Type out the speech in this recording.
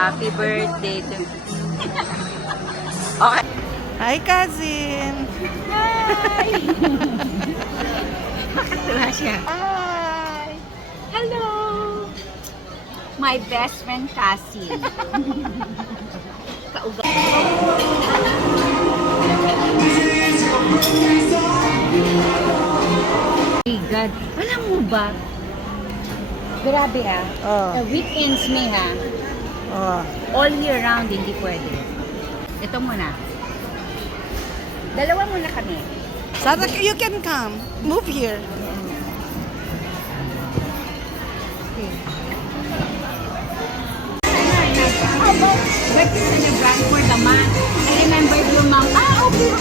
Happy birthday to... Okay. Hi, cousin. Hi! Nakatuwa siya. Hi. Hello! My best friend, Cassie. Kauga. My God, alam mo ba? Grabe ha. Oh. Weekends may ha. Oh. All year round, hindi pwede. Ito muna. Dalawa muna kami. Sarah, you can come. Move here. Birthday sa niya, Brand for the month. I remember yung okay.